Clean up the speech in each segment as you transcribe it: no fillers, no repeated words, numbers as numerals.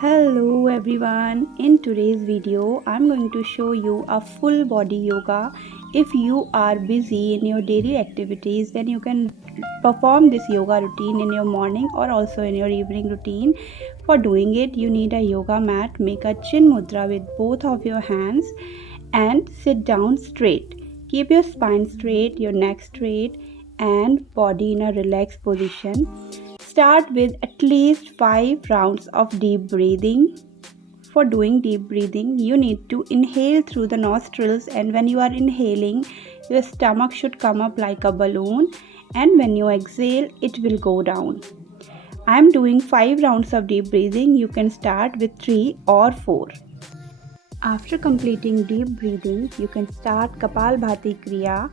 Hello everyone, in today's video I'm going to show you a full body yoga. If you are busy in your daily activities, then you can perform this yoga routine in your morning or also in your evening routine. For doing it, you need a yoga mat. Make a chin mudra with both of your hands and sit down straight. Keep your spine straight, your neck straight and body in a relaxed position. Start with at least 5 rounds of deep breathing. For doing deep breathing, you need to inhale through the nostrils, and when you are inhaling, your stomach should come up like a balloon, and when you exhale, it will go down. I am doing 5 rounds of deep breathing. You can start with 3 or 4. After completing deep breathing, you can start Kapalbhati Kriya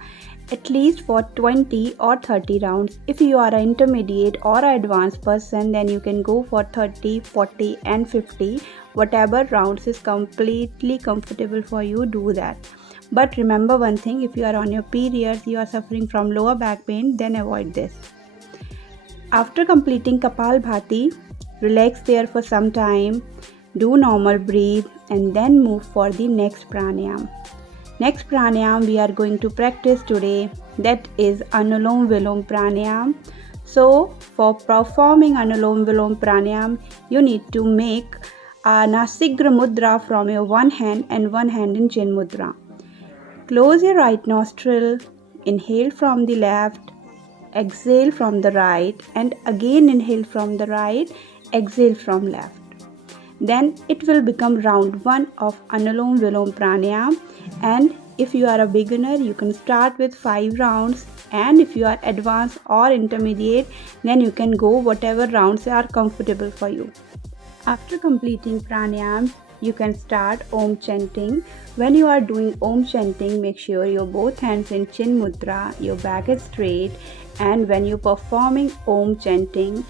at least for 20 or 30 rounds. If you are an intermediate or an advanced person, then you can go for 30, 40 and 50. Whatever rounds is completely comfortable for you, do that. But remember one thing, if you are on your periods, you are suffering from lower back pain, then avoid this. After completing Kapalbhati, relax there for some time. Do normal breathe and then move for the next pranayam. Next pranayam we are going to practice today, that is Anulom Vilom pranayam. So for performing Anulom Vilom pranayam, you need to make a Nasigra mudra from your one hand and one hand in chin mudra. Close your right nostril, inhale from the left, exhale from the right, and again inhale from the right, exhale from left. Then it will become round 1 of Anulom Vilom pranayam, and if you are a beginner, you can start with 5 rounds, and if you are advanced or intermediate, then you can go whatever rounds are comfortable for you. After completing pranayam, you can start Om chanting. When you are doing Om chanting, make sure your both hands in chin mudra, your back is straight, and when you performing Om chanting,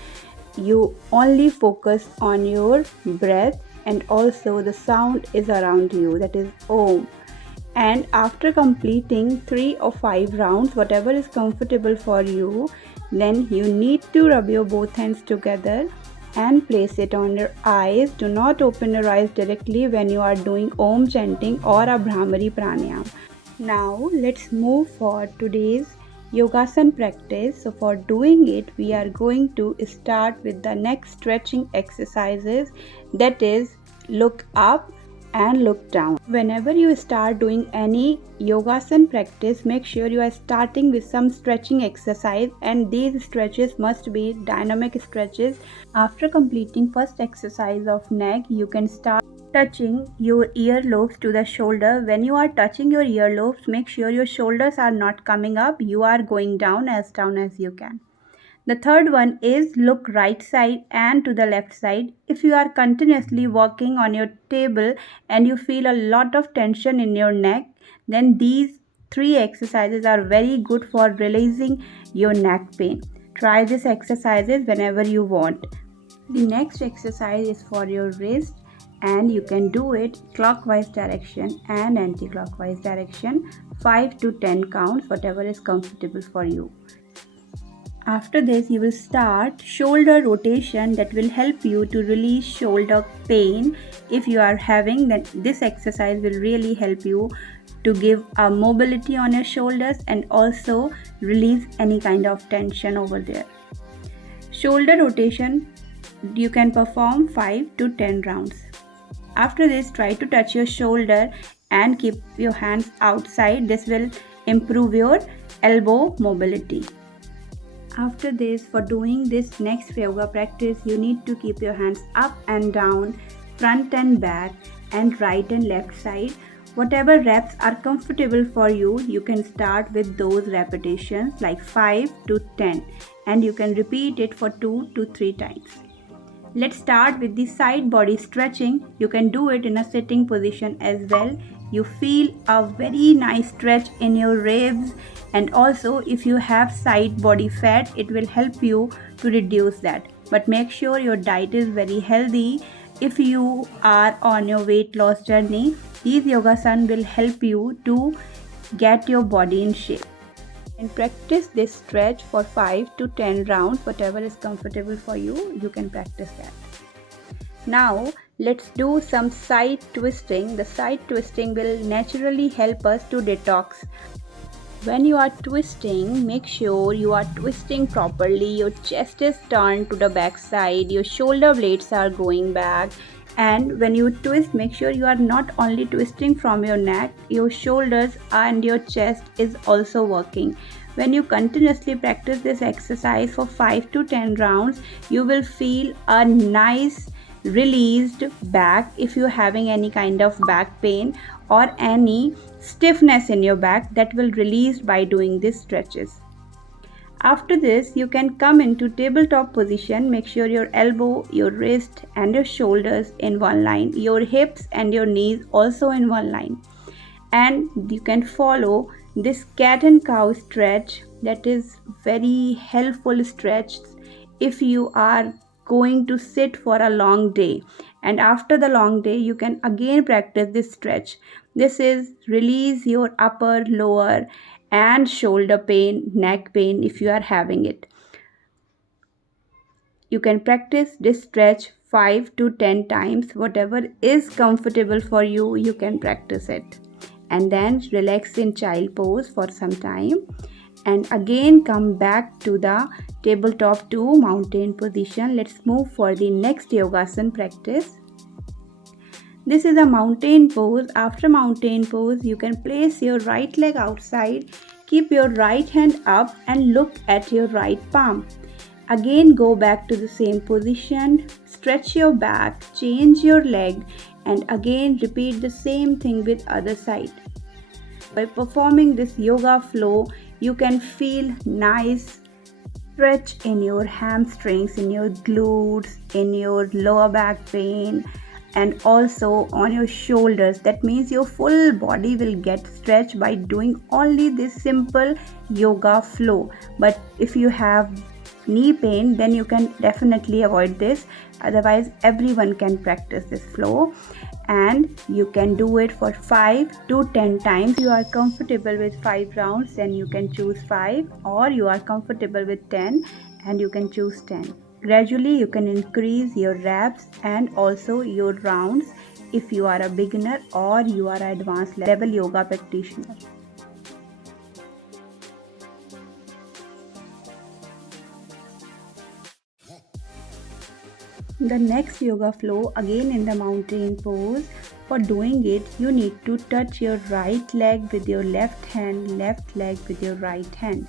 you only focus on your breath and also the sound is around you, that is Om. And after completing 3 or 5 rounds, whatever is comfortable for you, then you need to rub your both hands together and place it on your eyes. Do not open your eyes directly when you are doing Om chanting or a Brahmari pranayam. Now let's move for today's Yogasan practice. So for doing it, we are going to start with the neck stretching exercises, that is look up and look down. Whenever you start doing any Yogasan practice, make sure you are starting with some stretching exercise, and these stretches must be dynamic stretches. After completing first exercise of neck, you can start touching your earlobes to the shoulder. When you are touching your earlobes, make sure your shoulders are not coming up. You are going down as you can. The third one is look right side and to the left side. If you are continuously working on your table and you feel a lot of tension in your neck, then these 3 exercises are very good for releasing your neck pain. Try these exercises whenever you want. The next exercise is for your wrist, and you can do it clockwise direction and anti-clockwise direction, 5 to 10 counts, whatever is comfortable for you. After this, you will start shoulder rotation that will help you to release shoulder pain. If you are having, then this exercise will really help you to give a mobility on your shoulders and also release any kind of tension over there. Shoulder rotation, you can perform 5 to 10 rounds. After this, try to touch your shoulder and keep your hands outside. This will improve your elbow mobility. After this, for doing this next yoga practice, you need to keep your hands up and down, front and back, and right and left side. Whatever reps are comfortable for you, you can start with those repetitions like 5 to 10, and you can repeat it for 2 to 3 times. Let's start with the side body stretching. You can do it in a sitting position as well. You feel a very nice stretch in your ribs, and also if you have side body fat, it will help you to reduce that. But make sure your diet is very healthy. If you are on your weight loss journey, these yogasan will help you to get your body in shape. And practice this stretch for 5 to 10 rounds, whatever is comfortable for you, you can practice that. Now let's do some side twisting. The side twisting will naturally help us to detox. When you are twisting, make sure you are twisting properly. Your chest is turned to the back side, your shoulder blades are going back, and when you twist, make sure you are not only twisting from your neck, your shoulders and your chest is also working. When you continuously practice this exercise for 5 to 10 rounds, you will feel a nice released back. If you're having any kind of back pain or any stiffness in your back, that will release by doing these stretches. After this, you can come into tabletop position. Make sure your elbow, your wrist and your shoulders in one line, your hips and your knees also in one line, and you can follow this cat and cow stretch. That is very helpful stretch if you are going to sit for a long day, and after the long day you can again practice this stretch. This is release your upper, lower and shoulder pain, neck pain if you are having it. You can practice this stretch 5 to 10 times, whatever is comfortable for you, you can practice it. And then relax in child pose for some time, and again come back to the tabletop to mountain position. Let's move for the next yogasan practice. This is a mountain pose. After mountain pose, you can place your right leg outside, keep your right hand up and look at your right palm. Again go back to the same position, stretch your back, change your leg and again repeat the same thing with other side. By performing this yoga flow, you can feel nice stretch in your hamstrings, in your glutes, in your lower back pain and also on your shoulders. That means your full body will get stretched by doing only this simple yoga flow. But if you have knee pain, then you can definitely avoid this. Otherwise everyone can practice this flow, and you can do it for 5 to 10 times. If you are comfortable with 5 rounds, then you can choose 5, or you are comfortable with 10 and you can choose 10. Gradually you can increase your reps and also your rounds if you are a beginner or you are an advanced level yoga practitioner. The next yoga flow, again in the mountain pose. For doing it, you need to touch your right leg with your left hand, left leg with your right hand,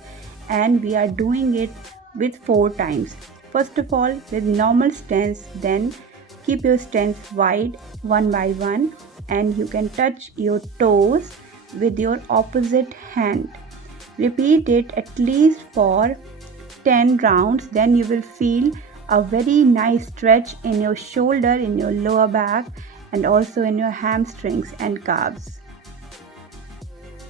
and we are doing it with 4 times. First of all, with normal stance, then keep your stance wide one by one, and you can touch your toes with your opposite hand. Repeat it at least for 10 rounds, then you will feel a very nice stretch in your shoulder, in your lower back and also in your hamstrings and calves.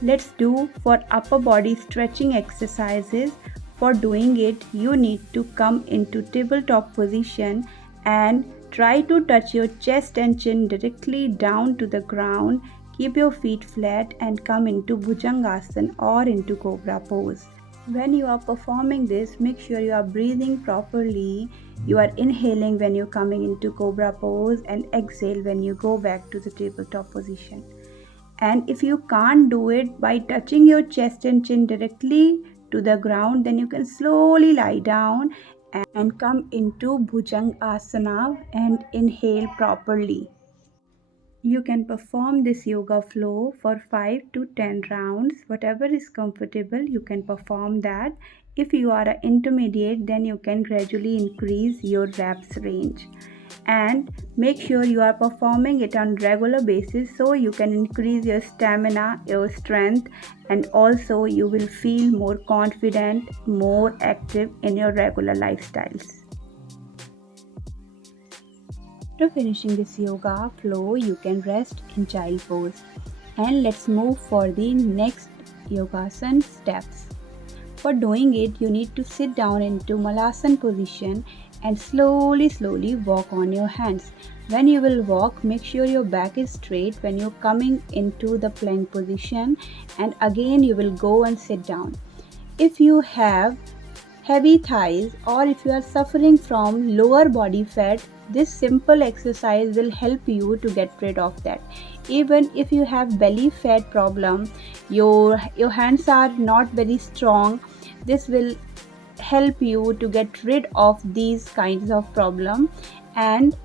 Let's do for upper body stretching exercises. For doing it, you need to come into tabletop position and try to touch your chest and chin directly down to the ground. Keep your feet flat and come into Bhujangasana or into Cobra pose. When you are performing this, make sure you are breathing properly. You are inhaling when you're coming into Cobra pose and exhale when you go back to the tabletop position. And if you can't do it by touching your chest and chin directly to the ground, then you can slowly lie down and come into Bhujangasana and inhale properly. You can perform this yoga flow for 5 to 10 rounds. Whatever is comfortable, you can perform that. If you are an intermediate, then you can gradually increase your reps range. And make sure you are performing it on regular basis so you can increase your stamina, your strength, and also you will feel more confident, more active in your regular lifestyles. After finishing this yoga flow, you can rest in child pose. And let's move for the next yogasan steps. For doing it, you need to sit down into Malasana position and slowly walk on your hands. When you will walk, make sure your back is straight when you're coming into the plank position, and again you will go and sit down. If you have heavy thighs or if you are suffering from lower body fat, this simple exercise will help you to get rid of that. Even if you have belly fat problem, your hands are not very strong, this will help you to get rid of these kinds of problem. And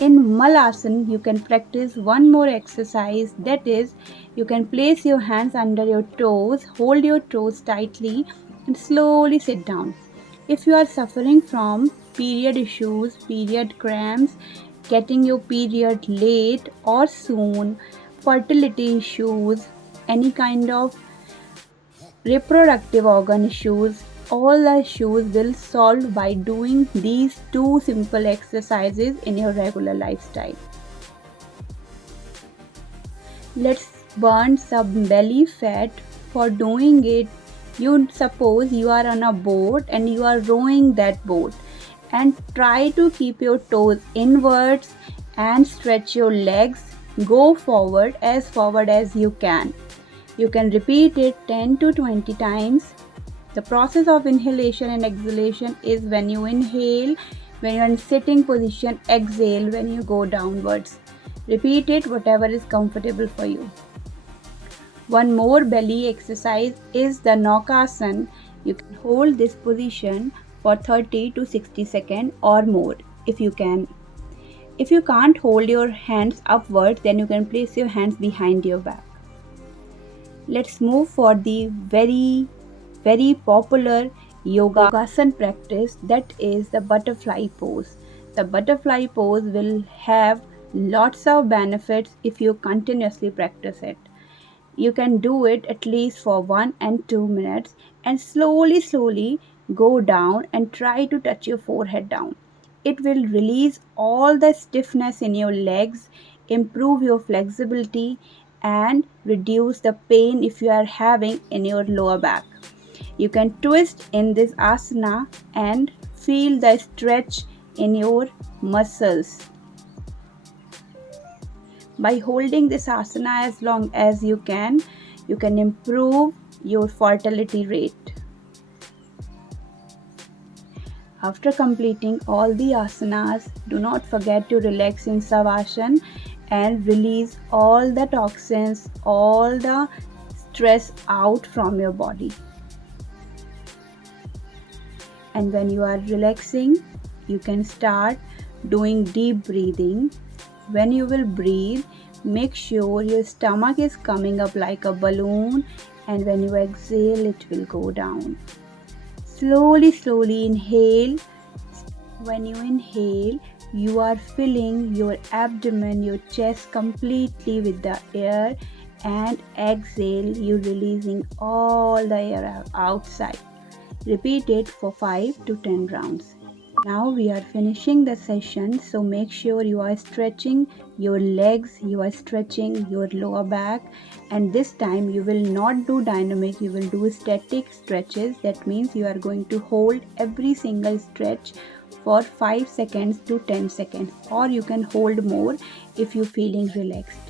in Malasana, you can practice one more exercise, that is, you can place your hands under your toes, hold your toes tightly, and slowly sit down. If you are suffering from period issues, period cramps, getting your period late or soon, fertility issues, any kind of reproductive organ issues, all the issues will solve by doing these two simple exercises in your regular lifestyle. Let's burn some belly fat. For doing it, you suppose you are on a boat and you are rowing that boat, and try to keep your toes inwards and stretch your legs. Go forward as you can. You can repeat it 10 to 20 times. The process of inhalation and exhalation is when you inhale, when you are in sitting position, exhale when you go downwards. Repeat it whatever is comfortable for you. One more belly exercise is the Naukasana. You can hold this position for 30 to 60 seconds or more if you can. If you can't hold your hands upwards, then you can place your hands behind your back. Let's move for the very popular yogasana practice, that is the butterfly pose. The butterfly pose will have lots of benefits if you continuously practice it. You can do it at least for 1 and 2 minutes and slowly go down and try to touch your forehead down. It will release all the stiffness in your legs, improve your flexibility, and reduce the pain if you are having in your lower back. You can twist in this asana and feel the stretch in your muscles. By holding this asana as long as you can improve your fertility rate. After completing all the asanas, do not forget to relax in Savasana and release all the toxins, all the stress out from your body. And when you are relaxing, you can start doing deep breathing. When you will breathe, make sure your stomach is coming up like a balloon, and when you exhale, it will go down. Slowly inhale. When you inhale, you are filling your abdomen, your chest completely with the air, and exhale, you releasing all the air outside. Repeat it for 5 to 10 rounds. Now we are finishing the session, so make sure you are stretching your legs, you are stretching your lower back, and this time you will not do dynamic, you will do static stretches. That means you are going to hold every single stretch for 5 seconds to 10 seconds, or you can hold more if you feeling relaxed.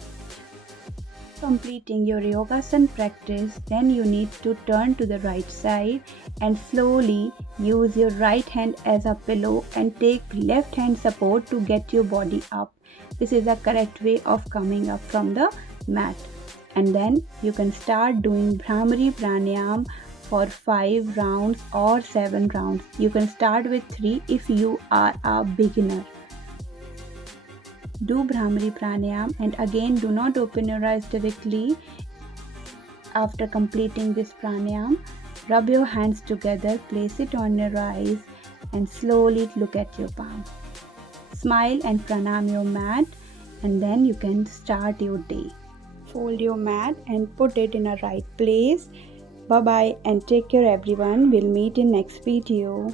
Completing your yogasana practice, then you need to turn to the right side and slowly use your right hand as a pillow and take left hand support to get your body up. This is the correct way of coming up from the mat. And then you can start doing Bhramari Pranayam for 5 rounds or 7 rounds. You can start with 3 if you are a beginner. Do Bhramari Pranayam, and again do not open your eyes directly. After completing this pranayam, rub your hands together, place it on your eyes, and slowly look at your palm. Smile and pranam your mat, and then you can start your day. Fold your mat and put it in a right place. Bye bye and take care everyone. We'll meet in next video.